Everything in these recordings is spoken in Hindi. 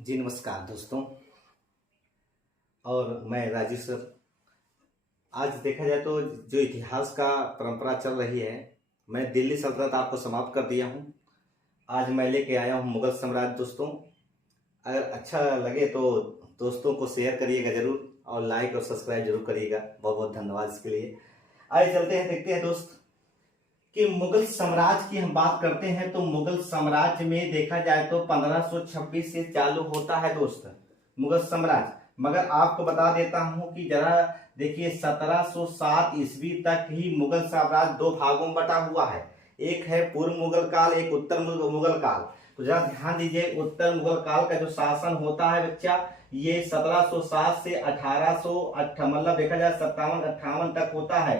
जी नमस्कार दोस्तों। और मैं राजीव सर। आज देखा जाए तो जो इतिहास का परंपरा चल रही है, मैं दिल्ली सल्तनत आपको समाप्त कर दिया हूँ। आज मैं लेके आया हूँ मुगल साम्राज्य। दोस्तों अगर अच्छा लगे तो दोस्तों को शेयर करिएगा जरूर, और लाइक और सब्सक्राइब जरूर करिएगा। बहुत बहुत धन्यवाद इसके लिए। आइए चलते हैं, देखते हैं दोस्त कि मुगल साम्राज्य की हम बात करते हैं तो मुगल साम्राज्य में देखा जाए तो 1526 से चालू होता है दोस्त मुगल साम्राज्य। मगर आपको बता देता हूं कि जरा देखिए 1707 ईस्वी तक ही मुगल साम्राज्य दो भागों में बटा हुआ है। एक है पूर्व मुगल काल, एक उत्तर मुगल काल। तो जरा ध्यान दीजिए, उत्तर मुगल काल का जो शासन होता है बच्चा, ये 1707 से 1858 मतलब देखा जाए 57-58 तक होता है।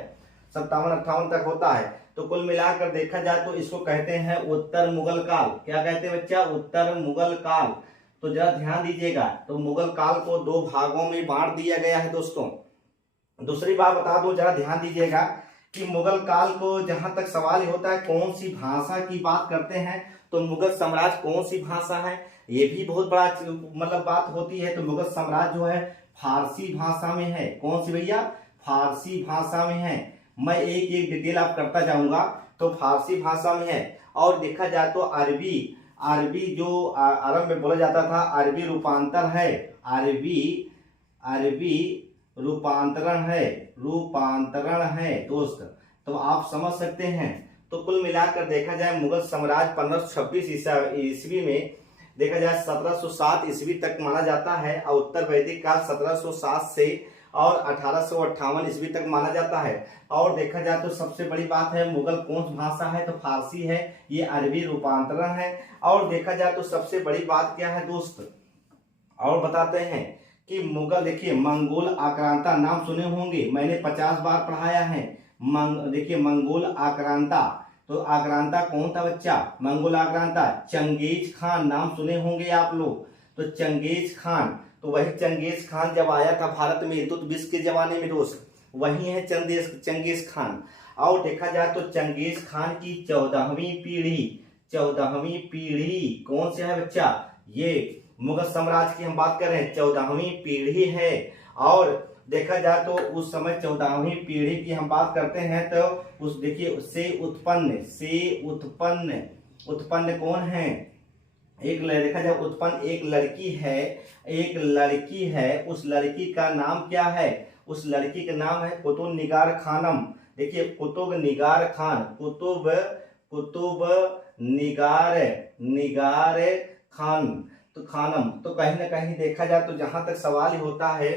57-58 तक होता है। तो कुल मिलाकर देखा जाए तो इसको कहते हैं उत्तर मुगल काल। क्या कहते हैं बच्चा? उत्तर मुगल काल। तो जरा ध्यान दीजिएगा, तो मुगल काल को दो भागों में बांट दिया गया है दोस्तों। दूसरी बात बता दूं, जरा ध्यान दीजिएगा कि मुगल काल को जहां तक सवाल होता है कौन सी भाषा की बात करते हैं, तो मुगल साम्राज्य कौन सी भाषा है, ये भी बहुत बड़ा मतलब बात होती है। तो मुगल साम्राज्य जो है फारसी भाषा में है। कौन सी भैया? फारसी भाषा में है। मैं एक एक डिटेल आप करता जाऊंगा। तो फारसी भाषा में है। और देखा जाए तो अरबी, अरबी जो अरब में बोला जाता था, अरबी रूपांतर है। अरबी अरबी रूपांतरण है, रूपांतरण है दोस्त। तो आप समझ सकते हैं। तो कुल मिलाकर देखा जाए मुगल साम्राज्य 1526 ईस्वी में देखा जाए 1707 ईस्वी तक माना जाता है, और उत्तर वैदिक काल 1707 से और 1858 ईस्वी तक माना जाता है। और देखा जाए तो सबसे बड़ी बात है, मुगल कौन सी भाषा है, तो फारसी है। ये अरबी रूपांतरण है। और देखा जाए तो सबसे बड़ी बात क्या है दोस्त, और बताते हैं कि मुगल, देखिए मंगोल आक्रांता नाम सुने होंगे, मैंने 50 बार पढ़ाया है। देखिए मंगोल आक्रांता, तो आक्रांता कौन था बच्चा? मंगोल आक्रांता चंगेज खान नाम सुने होंगे आप लोग। तो चंगेज खान, तो वही चंगेज खान जब आया था भारत में इल्तुतमिश के जमाने में दोस्त, वही है चंगेज खान। और देखा जाए तो चंगेज खान की 14वीं पीढ़ी, 14वीं पीढ़ी कौन से है बच्चा? ये मुगल साम्राज्य की हम बात कर रहे हैं, 14वीं पीढ़ी है। और देखा जाए तो उस समय 14वीं पीढ़ी की हम बात करते हैं तो उस देखिए उससे उत्पन्न कौन है? एक देखा जाए उत्पन्न एक लड़की है, एक लड़की है। उस लड़की का नाम क्या है? उस लड़की का नाम है कुतुब निगार खानम। देखिए कुतुब निगार खान, कुतुब निगार खान, तो खानम। तो कहीं ना कहीं देखा जाए तो जहां तक सवाल होता है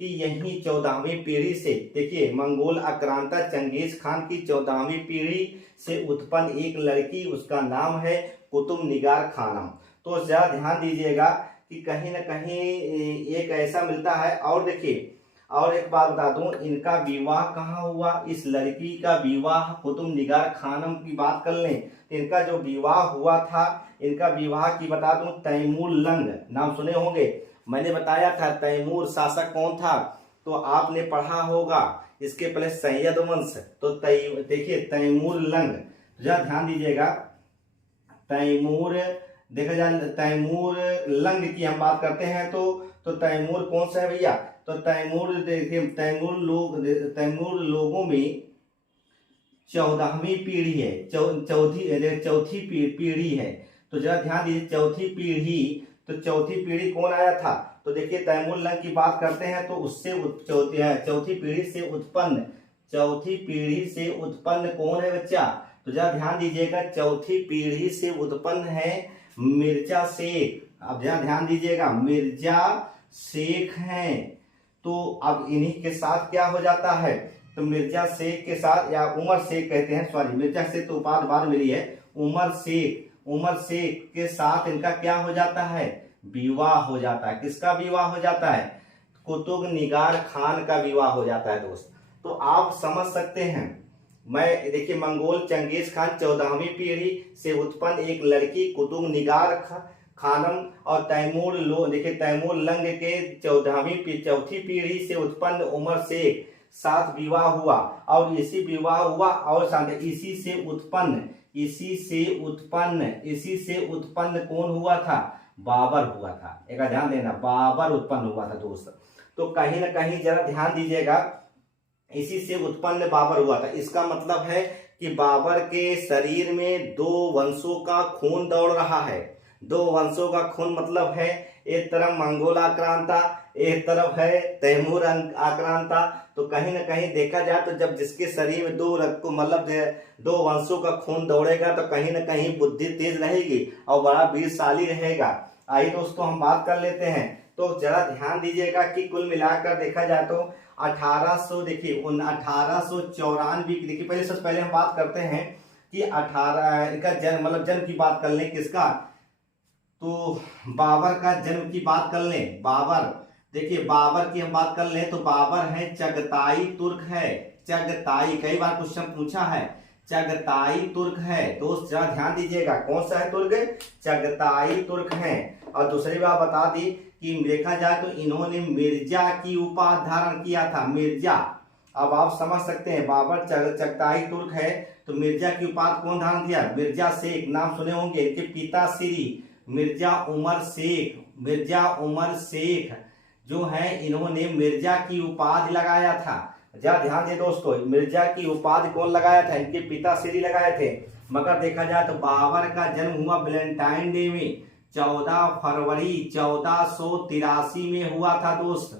कि यही 14वीं पीढ़ी से, देखिए मंगोल आक्रांता चंगेज खान की 14वीं पीढ़ी से उत्पन्न एक लड़की, उसका नाम है कुतुब निगार खानम। तो जरा ध्यान दीजिएगा कि कहीं ना कहीं एक ऐसा मिलता है। और देखिए, और एक बात बता दूं, इनका विवाह कहाँ हुआ? इस लड़की का विवाह कुतुब निगार खानम की बात कर लें, इनका जो विवाह हुआ था, इनका विवाह की बता दूं, तैमूर लंग नाम सुने होंगे। मैंने बताया था तैमूर शासक कौन था, तो आपने पढ़ा होगा इसके पहले सैयद वंश। तो देखिए तैमूर लंग, जरा ध्यान दीजिएगा। तैमूर, देखा जाए तैमूर लंग की हम बात करते हैं तो तैमूर कौन सा है भैया? तो तैमूर, देखिए तैमूर लोगों में 14वीं पीढ़ी है, चौथी पीढ़ी है। तो जरा ध्यान दीजिए, चौथी पीढ़ी, तो चौथी पीढ़ी कौन आया था? तो देखिए तैमूर लंग की बात करते हैं तो उससे चौथी पीढ़ी से उत्पन्न कौन है बच्चा? तो जरा ध्यान दीजिएगा, चौथी पीढ़ी से उत्पन्न है मिर्जा शेख। अब जरा ध्यान दीजिएगा, मिर्जा शेख हैं। तो अब इन्हीं के साथ क्या हो जाता है? तो मिर्जा शेख के साथ, या उमर शेख कहते हैं, सॉरी मिर्जा शेख तो उपाधि बाद मिली है। उमर शेख के साथ इनका क्या हो जाता है? विवाह हो जाता है। किसका विवाह हो जाता है? कुतुब निगार खान का विवाह हो जाता है दोस्त। तो आप समझ सकते हैं। मैं देखिए मंगोल चंगेज खान 14वीं पीढ़ी से उत्पन्न एक लड़की कुतुब निगार खानम, और देखिए तैमूर लंग के चौथी पीढ़ी से उत्पन्न उमर शेख साथ विवाह हुआ। और इसी विवाह हुआ और इसी से उत्पन्न कौन हुआ था? बाबर हुआ था। एक ध्यान देना, बाबर उत्पन्न हुआ था दोस्त। तो कहीं ना कहीं जरा ध्यान दीजिएगा, इसी से उत्पन्न बाबर हुआ था। इसका मतलब है कि बाबर के शरीर में दो वंशों का खून दौड़ रहा है। दो वंशों का खून मतलब है, एक तरफ मंगोल आक्रांता, एक तरफ है तैमूर आक्रांता। तो कहीं ना कहीं देखा जाए तो जब जिसके शरीर में दो रक्त को मतलब दो वंशों का खून दौड़ेगा तो कहीं ना कहीं बुद्धि तेज रहेगी और बड़ा वीरशाली रहेगा। आइए दोस्तों हम बात कर लेते हैं। तो जरा ध्यान दीजिएगा कि कुल मिलाकर देखा जाए तो 1800 देखिए 1894 देखिए, पहले सबसे पहले हम बात करते हैं कि 18 का जन्म मतलब जन्म की बात कर लें किसका, तो बाबर का जन्म की बात कर लें। बाबर देखिए, बाबर की हम बात कर लें तो बाबर है चगताई तुर्क है। चगताई कई बार क्वेश्चन पूछा है, चगताई तुर्क है दोस्त, जरा ध्यान दीजिएगा कौन सा है तुर्क, चगताई तुर्क है। और दूसरी बात बता दी कि देखा जाए तो इन्होंने मिर्जा की उपाधि धारण किया था, मिर्जा। अब आप समझ सकते हैं बाबर चगताई तुर्क है तो मिर्जा की उपाधि कौन धारण किया, मिर्जा शेख, नाम सुने होंगे। इनके पिता श्री मिर्जा उमर शेख, मिर्जा उमर शेख जो है इन्होंने मिर्जा की उपाधि लगाया था। जरा ध्यान दे दोस्तों, मिर्जा की उपाधि कौन लगाया था, इनके पिता श्री लगाए थे। मगर देखा जाए तो बाबर का जन्म हुआ वैलेंटाइन डे में 14 फरवरी 1483 में हुआ था दोस्त,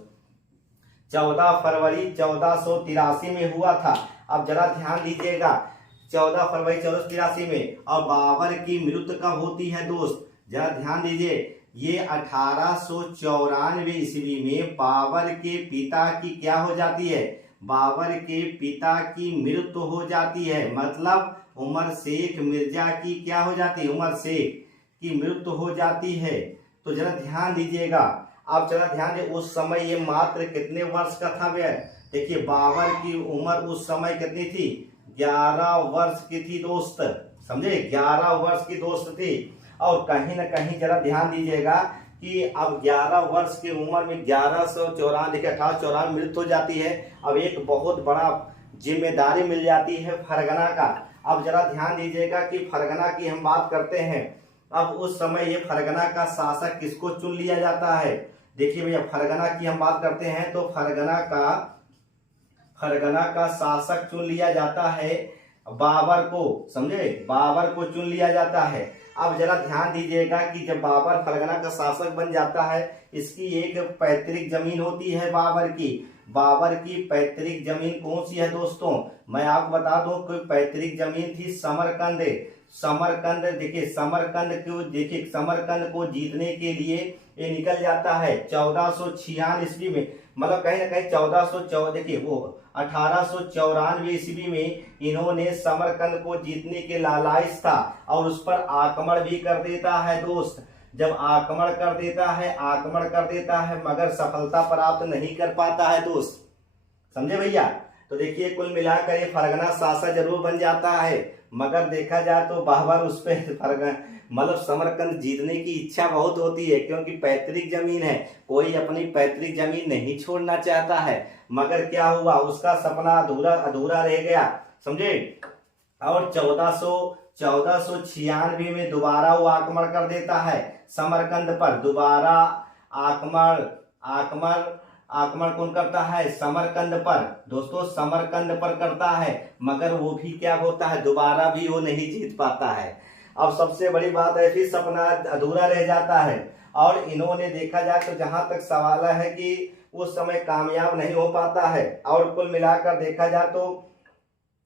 14 फरवरी 1483 में हुआ था। अब जरा ध्यान दीजिएगा 14 फरवरी 1483 में, और बाबर की मृत्यु कब होती है दोस्त, जरा ध्यान दीजिए, ये 1894 ईस्वी में बाबर के पिता की क्या हो जाती है, बाबर के पिता की मृत्यु हो जाती है। मतलब उमर शेख मिर्जा की क्या हो जाती है, उमर शेख की मृत्यु हो जाती है। तो जरा ध्यान दीजिएगा। अब जरा ध्यान दे, उस समय ये मात्र कितने वर्ष का था वह, देखिए बाबर की उम्र उस समय कितनी थी, 11 वर्ष की थी दोस्त, समझे, 11 वर्ष की दोस्त थी। और कहीं ना कहीं जरा ध्यान दीजिएगा कि अब 11 वर्ष की उम्र में 1194 देखिए 1894 मृत्यु हो जाती है। अब एक बहुत बड़ा जिम्मेदारी मिल जाती है फरगना का। अब जरा ध्यान दीजिएगा कि फरगना की हम बात करते हैं। अब उस समय ये फरगना का शासक किसको चुन लिया जाता है, देखिए भैया फरगना की हम बात करते हैं तो फरगना का शासक चुन लिया जाता है बाबर को, समझे, बाबर को चुन लिया जाता है। अब जरा ध्यान दीजिएगा कि जब बाबर फरगना का शासक बन जाता है, इसकी एक पैतृक जमीन होती है बाबर की। बाबर की पैतृक जमीन कौन सी है दोस्तों, मैं आपको बता दूं कि पैतृक जमीन थी समरकंद। समरकंद देखिए, समरकंद को जीतने के लिए ये निकल जाता है 1496 ईस्वी में, मतलब कहीं ना कहीं 1414 देखिए वो 1894 ईस्वी में इन्होंने समरकंद को जीतने के लालाइश था और उस पर आक्रमण भी कर देता है दोस्त। जब आक्रमण कर देता है मगर सफलता प्राप्त नहीं कर पाता है दोस्त, समझे भैया। तो देखिए कुल मिलाकर ये फरगना शासक जरूर बन जाता है, मगर देखा जाए तो बाबर उस पर मतलब समरकंद जीतने की इच्छा बहुत होती है, क्योंकि पैतृक जमीन है, कोई अपनी पैतृक जमीन नहीं छोड़ना चाहता है। मगर क्या हुआ, उसका सपना अधूरा रह गया, समझे। और 1496 में दोबारा वो आक्रमण कर देता है समरकंद पर, दोबारा आक्रमण कौन करता है, समरकंद पर दोस्तों, समरकंद पर करता है। मगर वो भी क्या होता है, दोबारा भी वो नहीं जीत पाता है। अब सबसे बड़ी बात है फिर सपना अधूरा रह जाता है। और इन्होंने देखा जाए तो जहां तक सवाल है कि उस समय कामयाब नहीं हो पाता है। और कुल मिलाकर देखा जाए तो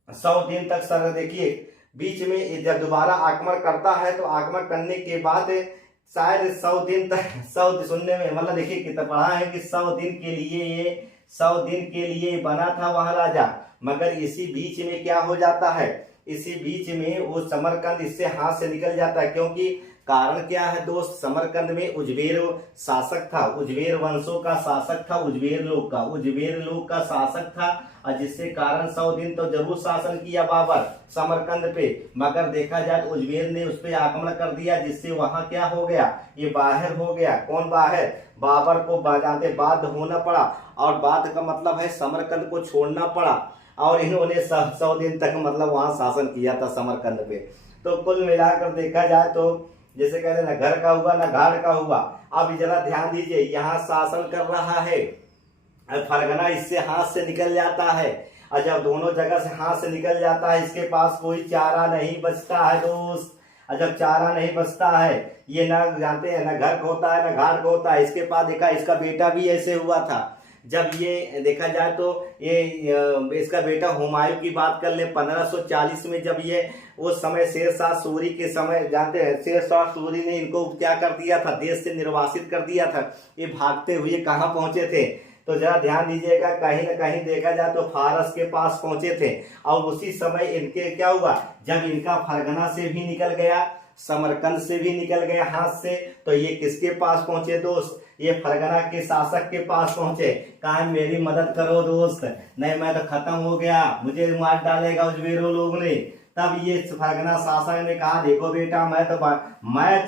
100 दिन तक सर देखिए बीच में जब दोबारा आक्रमण करता है तो आक्रमण करने के बाद शायद 100 दिन तक 100 सुनने में मतलब देखिए कितना पढ़ा है कि 100 दिन के लिए बना था वह राजा। मगर इसी बीच में क्या हो जाता है, इसी बीच में वो समरकंद इससे हाथ से निकल जाता है। क्योंकि कारण क्या है दोस्त, समरकंद में उज्बेर शासक था, उज्बेर वंशों का शासक था, उज्बेर लोग का शासक था। और जिससे कारण 100 दिन तो जरूर शासन किया बाबर समरकंद पे। मगर देखा जाए तो उज्बेर ने उस पर आक्रमण कर दिया, जिससे वहां क्या हो गया, ये बाहर हो गया। कौन बाहर, बाबर को बाजाते बाध्य होना पड़ा। और बाध्य का मतलब है समरकंद को छोड़ना पड़ा। और इन्होंने 100 दिन तक मतलब वहां शासन किया था समरकंद पे। तो कुल मिलाकर देखा जाए तो जैसे कहते ना घर का हुआ ना घाट का हुआ। अब जरा ध्यान दीजिए, यहाँ शासन कर रहा है, फरगना इससे हाथ से निकल जाता है, और जब दोनों जगह से हाथ से निकल जाता है इसके पास कोई चारा नहीं बचता है दोस्त। और जब चारा नहीं बचता है, ये ना जानते हैं ना घर का होता है ना घाट का होता है। इसके पास देखा इसका बेटा भी ऐसे हुआ था। जब ये देखा जाए तो ये इसका बेटा हुमायूं की बात कर ले 1540 में, जब ये उस समय शेरशाह सूरी के समय जानते हैं शेरशाह सूरी ने इनको क्या कर दिया था, देश से निर्वासित कर दिया था। ये भागते हुए कहाँ पहुंचे थे, तो जरा ध्यान दीजिएगा, कहीं ना कहीं देखा जाए तो फारस के पास पहुंचे थे। और उसी समय इनके क्या हुआ, जब इनका फरगना से भी निकल गया, समरकंद से भी निकल गया हाथ से, तो ये किसके पास पहुंचे दोस्त, ये फरगना के शासक के पास पहुंचे। कहा मेरी मदद करो दोस्त, नहीं मैं तो खत्म हो गया, मुझे मार डालेगा उजबेरों लोग ने। तब ये फरगना शासक ने कहा देखो बेटा मैं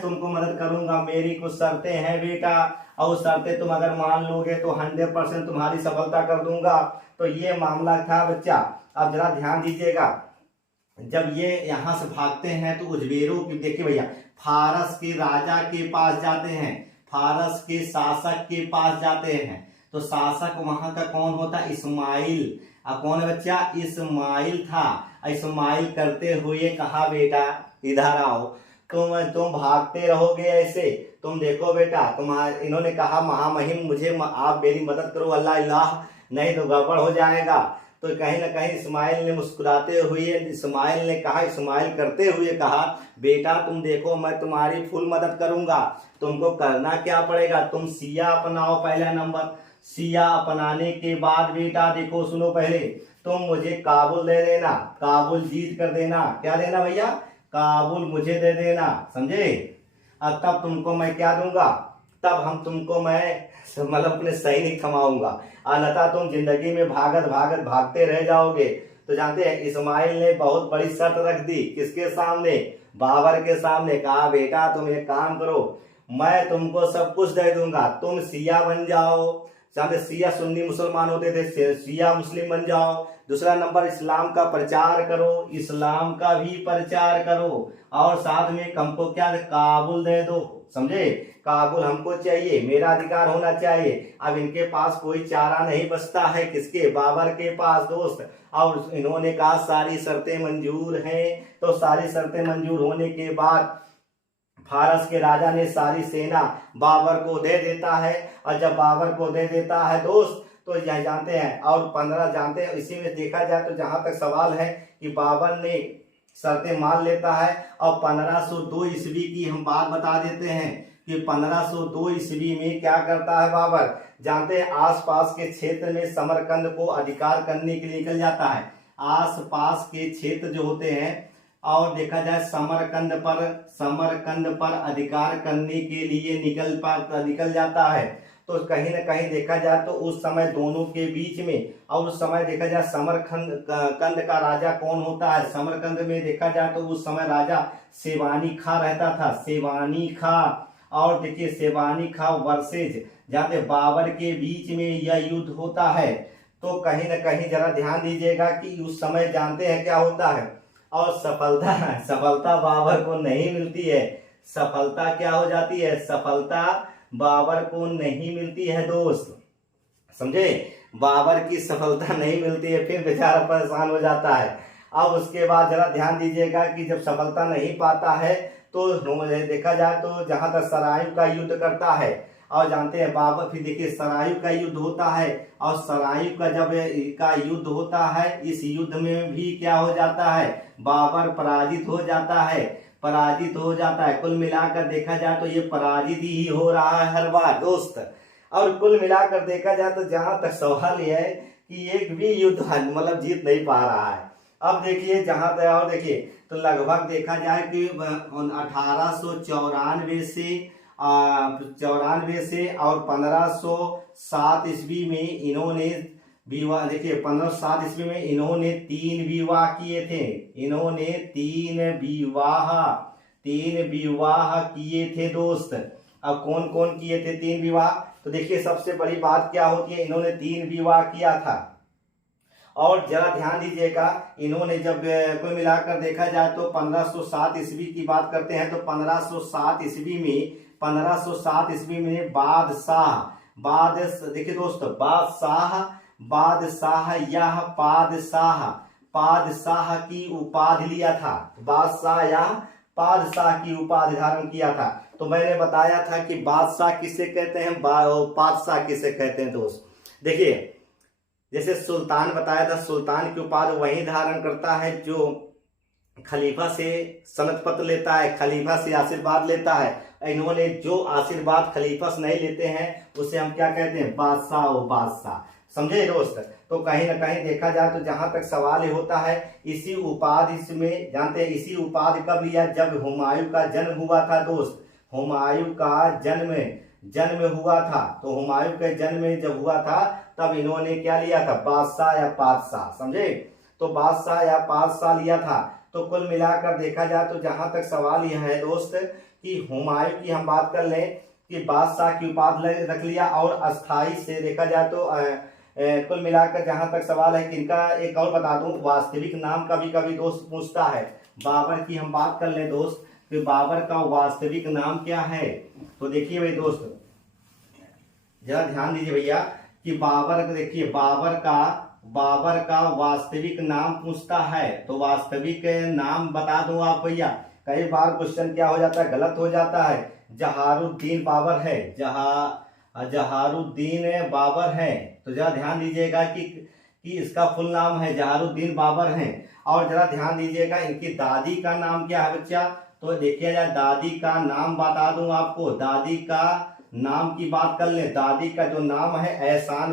तुमको मदद करूंगा, मेरी कुछ शर्तें हैं बेटा, और शर्तें तुम अगर मान लोगे तो 100% तुम्हारी सफलता कर दूंगा। तो ये मामला था बच्चा। अब जरा ध्यान दीजिएगा, जब ये यहाँ से भागते हैं तो उजबेरों की देखिए भैया, फारस के राजा के पास जाते हैं, फारस के शासक के पास जाते हैं। तो शासक वहां का कौन होता, इस्माइल। अब कौन है बच्चा, इस्माइल था। इस्माइल करते हुए कहा बेटा इधर आओ, तुम भागते रहोगे ऐसे, तुम देखो बेटा इन्होंने कहा महामहिम मुझे आप मेरी मदद करो अल्लाह इलाह, नहीं तो गड़बड़ हो जाएगा। तो कहीं ना कहीं इस्माइल ने मुस्कुराते हुए इस्माइल करते हुए कहा बेटा तुम देखो मैं तुम्हारी फुल मदद करूंगा, तुमको करना क्या पड़ेगा, तुम सिया अपनाओ। पहला नंबर सिया अपनाने के बाद बेटा देखो सुनो, पहले तुम मुझे काबुल दे देना, काबुल जीत कर देना। क्या देना भैया, काबुल मुझे दे देना, समझे। और तब तुमको मैं क्या दूंगा, तब हम तुमको मैं मतलब अपने सैनिक थमाऊंगा, अन्यथा तुम जिंदगी में भागते रह जाओगे। तो जानते हैं इस्माइल ने बहुत बड़ी शर्त रख दी, किसके सामने, बाबर के सामने। कहा बेटा तुम एक काम करो, मैं तुमको सब कुछ दे दूंगा, तुम सिया बन जाओ। जानते सिया सुन्नी मुसलमान होते थे, सिया मुस्लिम बन जाओ। दूसरा नंबर इस्लाम का प्रचार करो, इस्लाम का भी प्रचार करो, और साथ में हमको क्या काबुल दे दो, समझे। काबुल हमको चाहिए, मेरा अधिकार होना चाहिए। अब इनके पास कोई चारा नहीं बचता है, किसके, बाबर के पास दोस्त। और इन्होंने कहा सारी शर्तें मंजूर हैं। तो सारी शर्तें मंजूर होने के बाद फारस के राजा ने सारी सेना बाबर को दे देता है। और जब बाबर को दे देता है दोस्त, तो यह जानते हैं और 15 जानते हैं। इसी में देखा जाए तो जहां तक सवाल है कि बाबर ने शर्तें मान लेता है। और 1502 ईस्वी की हम बात बता देते हैं कि 1502 ईस्वी में क्या करता है बाबर, जानते हैं आसपास के क्षेत्र में समरकंद को अधिकार करने के लिए निकल जाता है। आसपास के क्षेत्र जो होते हैं, और देखा जाए समरकंद पर अधिकार करने के लिए निकल जाता है। तो कहीं ना कहीं देखा जाए तो उस समय दोनों के बीच में, और उस समय देखा जाए समरकंद का राजा कौन होता है, समरकंद में देखा जाए तो उस समय राजा सेवानी खां रहता था, सेवानी खां। और देखिए सेवानी खां वर्सेज जहाँ बाबर के बीच में यह युद्ध होता है। तो कहीं ना कहीं जरा ध्यान दीजिएगा कि उस समय जानते हैं क्या होता है, और सफलता बाबर को नहीं मिलती है। सफलता क्या हो जाती है, सफलता बाबर को नहीं मिलती है दोस्त, समझे। बाबर की सफलता नहीं मिलती है, फिर बेचारा परेशान हो जाता है। अब उसके बाद जरा ध्यान दीजिएगा कि जब सफलता नहीं पाता है तो देखा जाए तो जहां तक सरायु का युद्ध करता है। और जानते हैं बाबर, फिर देखिए सरायु का युद्ध होता है। और सरायु का जब का युद्ध होता है, इस युद्ध में भी क्या हो जाता है, बाबर पराजित हो जाता है। कुल मिलाकर देखा जाए तो ये पराजित ही हो रहा है हर बार दोस्त। और कुल मिलाकर देखा जाए तो जहां तक सवाल यह है कि एक भी युद्ध मतलब जीत नहीं पा रहा है। अब देखिए जहां तक और देखिए तो लगभग देखा जाए कि 1894 से और 1507 ईस्वी में इन्होंने विवाह, देखिए 1507 ईस्वी में इन्होंने 3 विवाह किए थे। इन्होंने 3 विवाह किए थे दोस्त। अब कौन कौन किए थे 3 विवाह, तो देखिए सबसे बड़ी बात क्या होती है, इन्होंने 3 विवाह किया था। और जरा ध्यान दीजिएगा, इन्होंने जब कुल मिलाकर देखा जाए तो 1507 ईस्वी की बात करते हैं तो 1507 ईस्वी में 1507 ईस्वी में देखिए दोस्त, बादशाह यह पादशाह की उपाधि लिया था, बादशाह या पादशाह की उपाधि धारण किया था। तो मैंने बताया था कि बादशाह किसे कहते हैं, पादशाह किसे कहते हैं दोस्त। देखिए जैसे सुल्तान बताया था, सुल्तान की उपाधि वही धारण करता है जो खलीफा से सनद पत्र लेता है, खलीफा से आशीर्वाद लेता है। इन्होंने जो आशीर्वाद खलीफा से नहीं लेते हैं उसे हम क्या कहते हैं, बादशाह और बादशाह, समझे दोस्त। तो कहीं ना कहीं देखा जाए तो जहां तक सवाल होता है, इसी उपाधि में जानते हैं, इसी उपाधि कब लिया, जब हुमायूं का जन्म हुआ था दोस्त। हुमायूं का जन्म हुआ था, तो हुमायूं के जन्म जब हुआ था तब इन्होंने क्या लिया था, बादशाह या पादशाह, समझे। तो बादशाह या पादशाह लिया था। तो कुल मिलाकर देखा जाए तो जहां तक सवाल यह है दोस्त कि हुमायूं की हम बात कर लें कि बादशाह की उपाधि रख लिया, और अस्थाई से देखा जाए तो कुल मिलाकर जहां तक सवाल है कि इनका एक और बता दूं, वास्तविक नाम कभी कभी दोस्त पूछता है। बाबर की हम बात कर लें दोस्त कि बाबर का वास्तविक नाम क्या है। तो देखिए भाई दोस्त, जरा ध्यान दीजिए भैया कि देखिए बाबर का वास्तविक नाम पूछता है, तो वास्तविक नाम बता दूं आप भैया। कई बार क्वेश्चन क्या हो जाता है, गलत हो जाता है। जहारुद्दीन बाबर है, जहारुद्दीन बाबर है। तो जरा ध्यान दीजिएगा कि इसका फुल नाम है जहारुद्दीन बाबर है। और जरा ध्यान दीजिएगा इनकी दादी का नाम क्या है बच्चा। तो देखिए जाए, दादी का नाम बता दूं आपको, दादी का नाम की बात कर ले। दादी का जो नाम है एहसान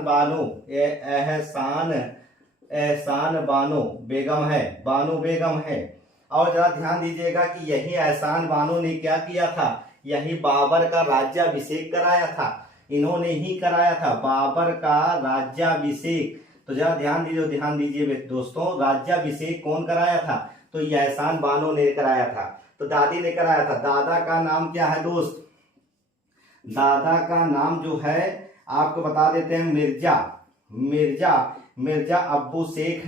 बानो बेगम है, बानो बेगम है। और जरा ध्यान दीजिएगा कि यही एहसान बानो ने क्या किया था, यही बाबर का राज्याभिषेक कराया था, इन्होंने ही कराया था बाबर का राज्याभिषेक। तो जरा ध्यान दीजिए दोस्तों, राज्याभिषेक कौन कराया था, तो यह एहसान बानो ने कराया था। तो दादी ने कराया था। दादा का नाम क्या है दोस्त, दादा का नाम जो है आपको बता देते हैं, मिर्जा अब्बू शेख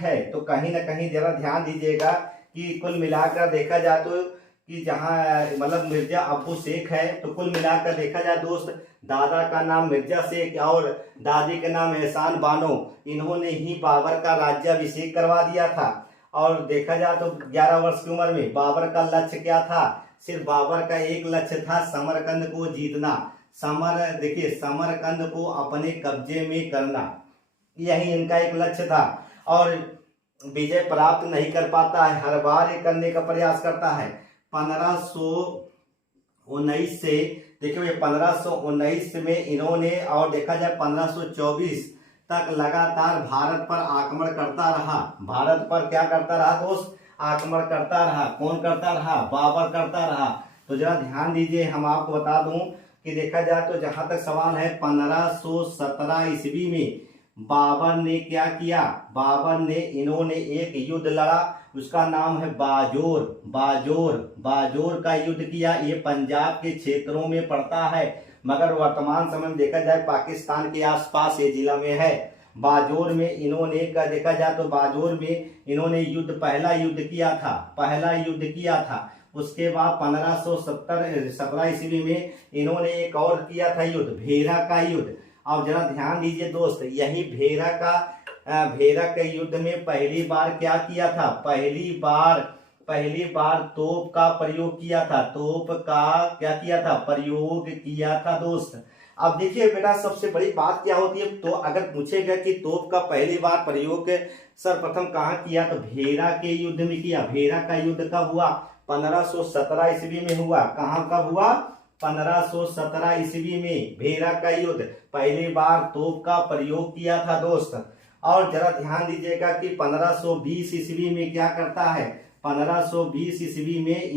है। तो कहीं ना कहीं जरा ध्यान दीजिएगा कि कुल मिलाकर देखा जाए तो कि जहां मतलब मिर्जा अब्बू शेख है, तो कुल मिलाकर देखा जाए दोस्त, दादा का नाम मिर्जा शेख और दादी का नाम एहसान बानो, इन्होंने ही बाबर का राज्याभिषेक करवा दिया था। और देखा जाए तो 11 वर्ष की उम्र में बाबर का लक्ष्य क्या था, सिर्फ बाबर का एक लक्ष्य था, समरकंद को जीतना, समरकंद को अपने कब्जे में करना, यही इनका एक लक्ष्य था। और विजय प्राप्त नहीं कर पाता है, हर बार ये करने का प्रयास करता है। 1519 से देखिए 1519 में इन्होंने, और देखा जाए 1524 तक लगातार भारत पर आक्रमण करता रहा। भारत पर क्या करता रहा दोस्त, आक्रमण करता रहा। कौन करता रहा, बाबर करता रहा। तो जरा ध्यान दीजिए, हम आपको बता दूं कि देखा जाए तो जहां तक सवाल है 1517 ईस्वी में बाबर ने क्या किया, इन्होंने एक युद्ध लड़ा, उसका नाम है बाजोर का युद्ध किया। ये पंजाब के क्षेत्रों में पड़ता है, मगर वर्तमान समय में देखा जाए पाकिस्तान के आसपास ये जिला में है। बाजोर में इन्होंने देखा जाए तो बाजोर में इन्होंने पहला युद्ध किया था। उसके बाद 1517 ईस्वी में इन्होंने एक और किया था युद्ध, भेरा का युद्ध। और जरा ध्यान दीजिए दोस्त, यही भेरा के युद्ध में पहली बार क्या किया था, पहली बार तोप का प्रयोग किया था, प्रयोग किया था दोस्त। अब देखिए बेटा, सबसे बड़ी बात क्या होती है, तो अगर पूछेगा कि तोप का पहली बार प्रयोग सर्वप्रथम कहाँ किया, तो भेरा के युद्ध में किया। भेरा का युद्ध कब हुआ, 1517 ईस्वी में हुआ। कहाँ कब हुआ, 1517 ईस्वी में भेरा का युद्ध, पहली बार तोप का प्रयोग किया था दोस्त। और जरा ध्यान दीजिएगा कि 1520 ईस्वी में क्या करता है, 1520 ईस्वी में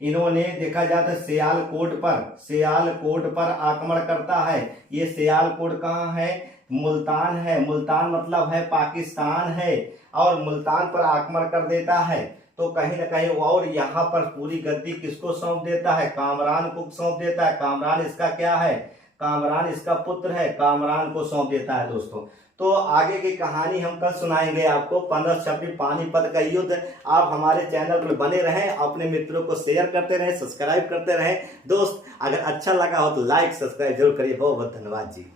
इन्होंने देखा जाता है सियालकोट पर आक्रमण करता है। ये सियालकोट कहाँ है, मुल्तान है। मुल्तान मतलब है पाकिस्तान है, और मुल्तान पर आक्रमण कर देता है। तो कहीं ना कहीं और यहाँ पर पूरी गद्दी किसको सौंप देता है, कामरान को सौंप देता है। कामरान इसका क्या है, कामरान इसका पुत्र है, कामरान को सौंप देता है दोस्तों। तो आगे की कहानी हम कल सुनाएंगे आपको। 1526 पानीपत का युद्ध। आप हमारे चैनल पर बने रहें, अपने मित्रों को शेयर करते रहें, सब्सक्राइब करते रहें। दोस्त अगर अच्छा लगा हो तो लाइक सब्सक्राइब जरूर करिए। बहुत बहुत धन्यवाद जी।